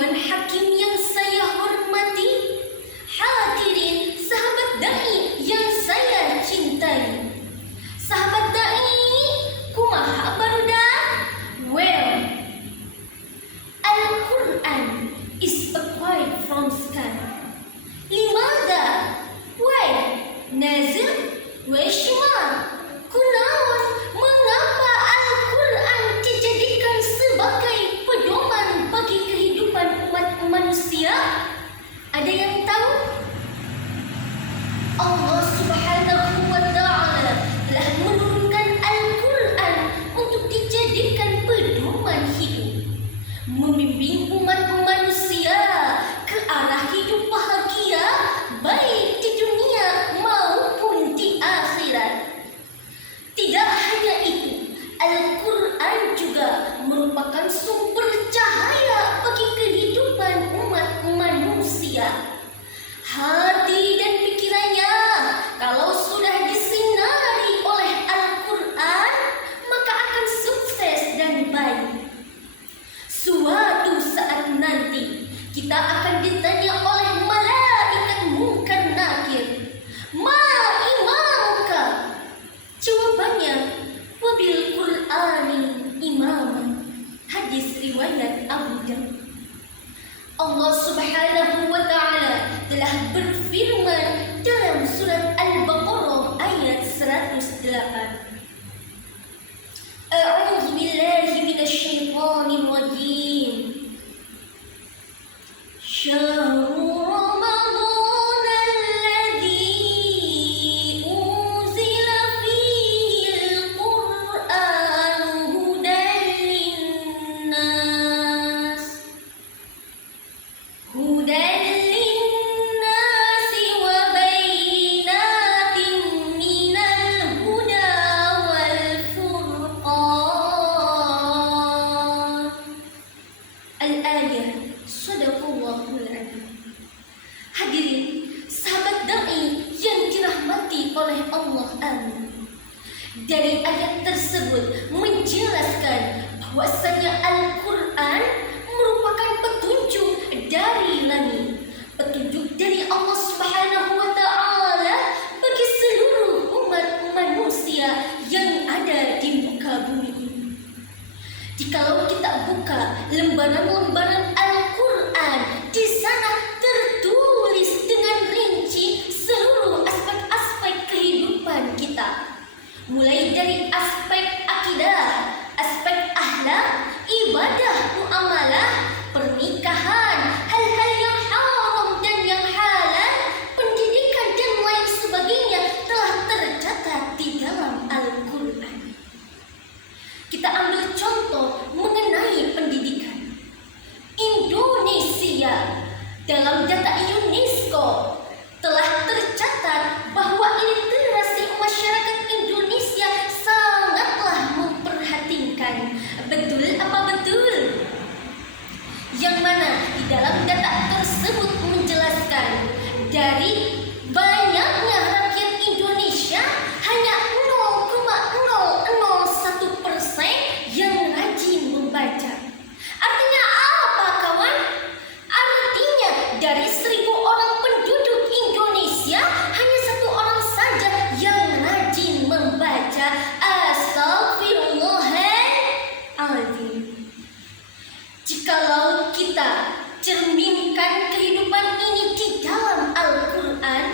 Dewan Hakim yang saya hormati, hadirin sahabat dai yang saya cintai. Sahabat dai, kumaha barudak? Well, Al-Quran is a quiet from sky. Limada? Why? Nazil? Weshma? Kunaon? Mengapa Al-Quran dijadikan sebagai pedoman bagi kehidupan umat manusia? Ada yang tahu? Allah Subhanahu wa Ta'ala telah menurunkan Al-Quran untuk dijadikan pedoman hidup, membimbing umat manusia ke arah hidup bahagia baik di dunia maupun di akhirat. Tidak hanya itu, Al-Quran juga merupakan sumber cahaya bagi kehidupan umat manusia. Hati dan pikirannya kalau sudah disinari oleh Al-Quran, maka akan sukses dan baik. Suatu saat nanti kita akan ditanya oleh malaikat Munkar Nakir, "Ma imamuka?" Jawabannya, "Wabil Qur'ani imam." Hadis riwayat Abu Daud. Allah Subhanahu wa Ta'ala telah berfirman dalam surat Al-Baqarah ayat 108. A'udzu billahi minasyaitonir rajim. Syahrul Ramadan alladzi unzila fihil Qur'an hudan linnas. Hudan linnasi wa bayyinatin minal huda wal furqan. Al-ayah. Shadaqallahul adzim. Hadirin, sahabat dai yang dirahmati oleh Allah, amin. Dari ayat tersebut menjelaskan bahwasanya Al-Quran merupakan petunjuk dari langit, petunjuk dari Allah Subhanahu wa Ta'ala bagi seluruh umat manusia yang ada di muka bumi ini. Jikalau kita buka lembaran-lembaran Al-Quran, di sana tertulis dengan rinci seluruh aspek-aspek kehidupan kita. Mulai dari aspek akidah, aspek akhlak, ibadah, muamalah, pernikahan, hal-hal yang haram dan yang halal, pendidikan dan lain sebagainya telah tercatat di dalam Al-Quran. Kita ambil contoh mengenai pendidikan. Indonesia dalam data UNESCO telah tercatat bahwa literasi masyarakat Indonesia sangatlah memperhatikan. Betul apa betul? Yang mana di dalam data tersebut menjelaskan dari banyaknya rakyat Indonesia hanya 0,001% yang rajin membaca. Artinya apa, kawan? Artinya dari 1.000 orang penduduk Indonesia hanya 1 orang saja yang rajin membaca. Astagfirullahaladzim. Jikalau kita cerminkan kehidupan ini di dalam Al-Quran,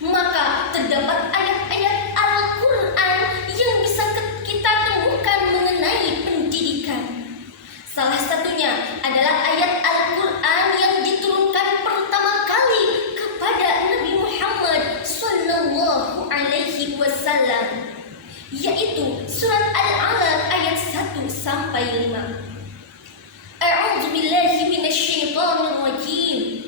maka terdapat ayat-ayat Al-Quran yang bisa kita temukan mengenai pendidikan. Salah satunya adalah ayat Al-Quran yang diturunkan pertama kali kepada Nabi Muhammad Sallallahu Alaihi Wasallam, yaitu surat Al-Alaq ayat 1-5. A'udzu billahi minasyaitonir rajim.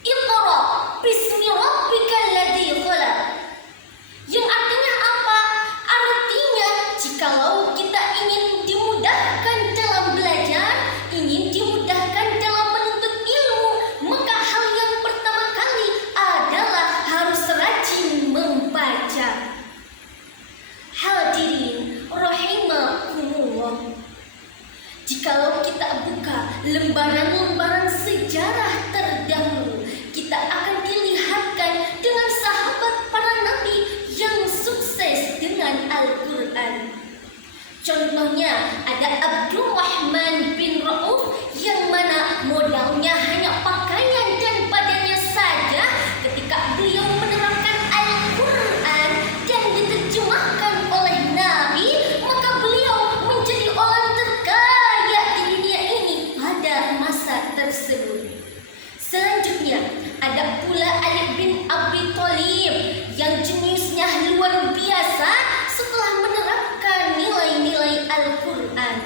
Iqra bismi rabbikal ladzi khalaq. Yang artinya apa? Artinya jikalau kita ingin dimudahkan dalam belajar, ingin dimudahkan dalam menuntut ilmu, maka hal yang pertama kali adalah harus rajin membaca. Hadirin rahimakumullah. Jikalau kita buka lembaran-lembaran sejarah Contohnya ada Abdurrahman bin Rauf yang mana modalnya hanya pakaian dan badannya saja. Ketika beliau menerangkan Al-Quran dan diterjemahkan oleh Nabi, maka beliau menjadi orang terkaya di dunia ini pada masa tersebut. Selanjutnya ada pula Ali bin Abi Thalib yang jeniusnya luar biasa setelah menerapkan nilai-nilai Al-Quran.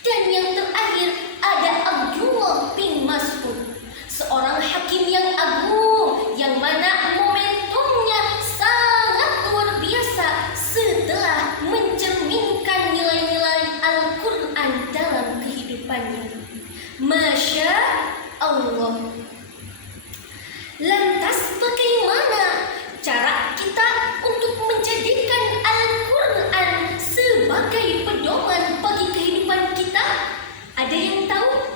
Dan yang terakhir ada Abdullah bin Mas'ud, seorang hakim yang agung yang mana momentumnya sangat luar biasa setelah mencerminkan nilai-nilai Al-Quran dalam kehidupannya. Masya Allah. Lantas bagaimana cara kita untuk menjadikan Al-Quran sebagai pedoman bagi kehidupan kita? Ada yang tahu?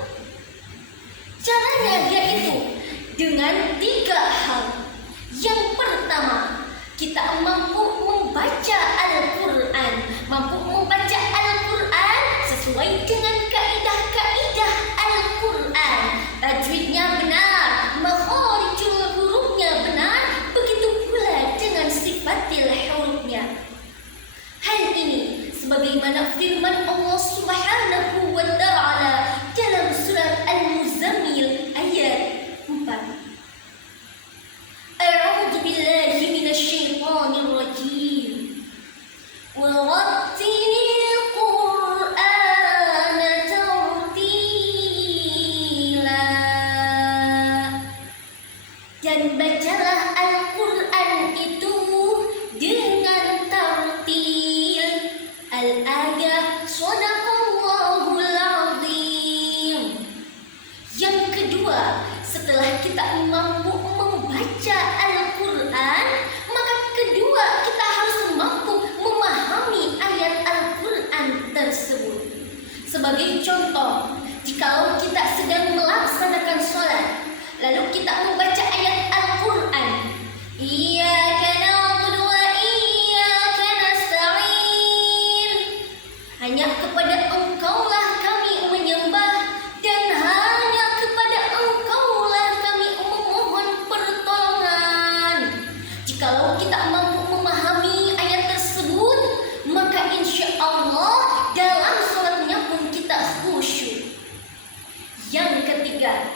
Caranya yaitu dengan 3 hal. Yang pertama, kita mampu membaca Al-Quran. Mampu membaca Al-Quran sesuai dengan kaidah-kaidah Al-Quran. Tajwidnya benar, makharijul hurufnya benar, begitu pula dengan sifatil hurufnya. Hal ini sebagaimana firman Allah Subhanahu wa taala dalam surat Al-Muzammil ayat 4. A'udzu billahi minasyaitonir rajim. Wa rattilil Qur'ana tartila. Dan bacalah Al-Quran itu dengan tartil. Al-ayah Shadaqallahul Azim. Yang kedua, setelah kita mampu membaca Al-Quran, maka kedua kita harus mampu memahami ayat Al-Quran tersebut. Sebagai contoh, jikalau kita sedang melaksanakan sholat, lalu kita membaca ayat Al-Quran, Iyyaka na'budu wa iyyaka nasta'in. Hanya kepada Engkaulah kami menyembah dan hanya kepada Engkaulah kami memohon pertolongan. Jikalau kita mampu memahami ayat tersebut, maka insya Allah dalam sholatnya pun kita khusyuk. Yang ketiga,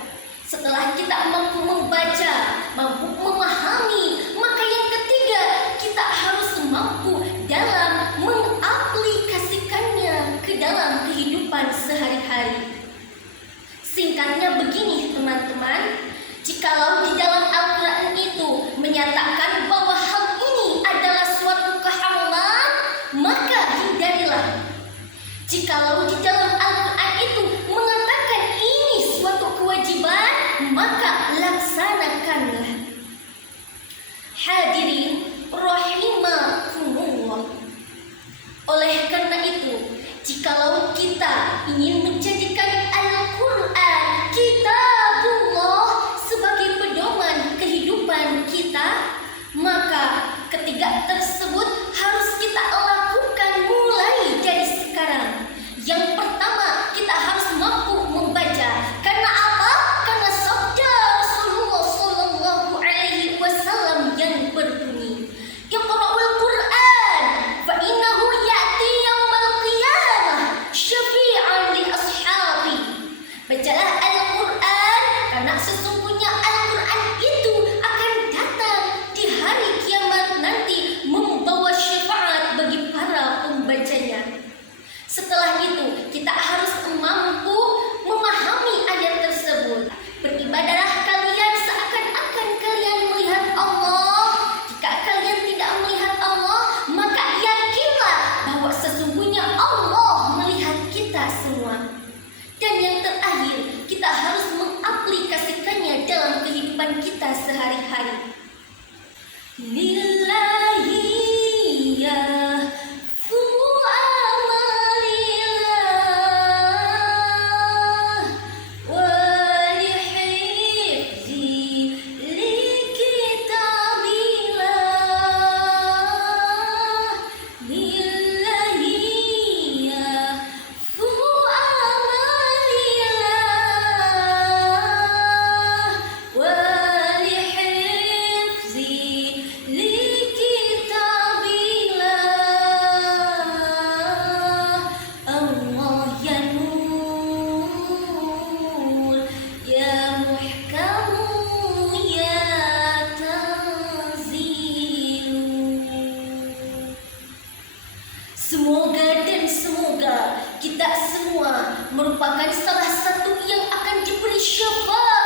setelah kita mampu membaca, mampu memahami, maka yang ketiga kita harus mampu dalam mengaplikasikannya ke dalam kehidupan sehari-hari. Singkatnya begini teman-teman, jikalau di dalam Al-Quran itu menyatakan bahwa hal ini adalah suatu keharaman, maka hindarilah. Jikalau di dalam Al-Quran itu mengatakan ini suatu kewajiban, maka laksanakanlah. Hadirin rahimakumullah. Oleh karena itu, jikalau kita ingin menjadikan Al-Quran Kitabullah sebagai pedoman kehidupan kita, maka ketiga tersebut harus kita lakukan mulai dari sekarang. Yang pertama, kita harus mampu membaca. Karena apa? Karena sabda Rasulullah sallallahu alaihi wasallam yang berbunyi, Iqra'ul Qur'an fa innahu ya'ti yaumal qiyamah syafi'an li ashabi. Bacalah Al-Quran karena sesungguhnya Al-Quran itu akan datang di hari kiamat nanti membawa syafaat bagi para pembacanya. Setelah itu, kita harus mampu memahami ayat tersebut. Beribadahlah kalian seakan-akan kalian melihat Allah. Jika kalian tidak melihat Allah, maka yakinlah bahwa sesungguhnya Allah melihat kita semua. Dan yang terakhir, kita harus mengaplikasikannya dalam kehidupan kita sehari-hari. Lillahi ya semoga kita semua merupakan salah satu yang akan diberi syafaat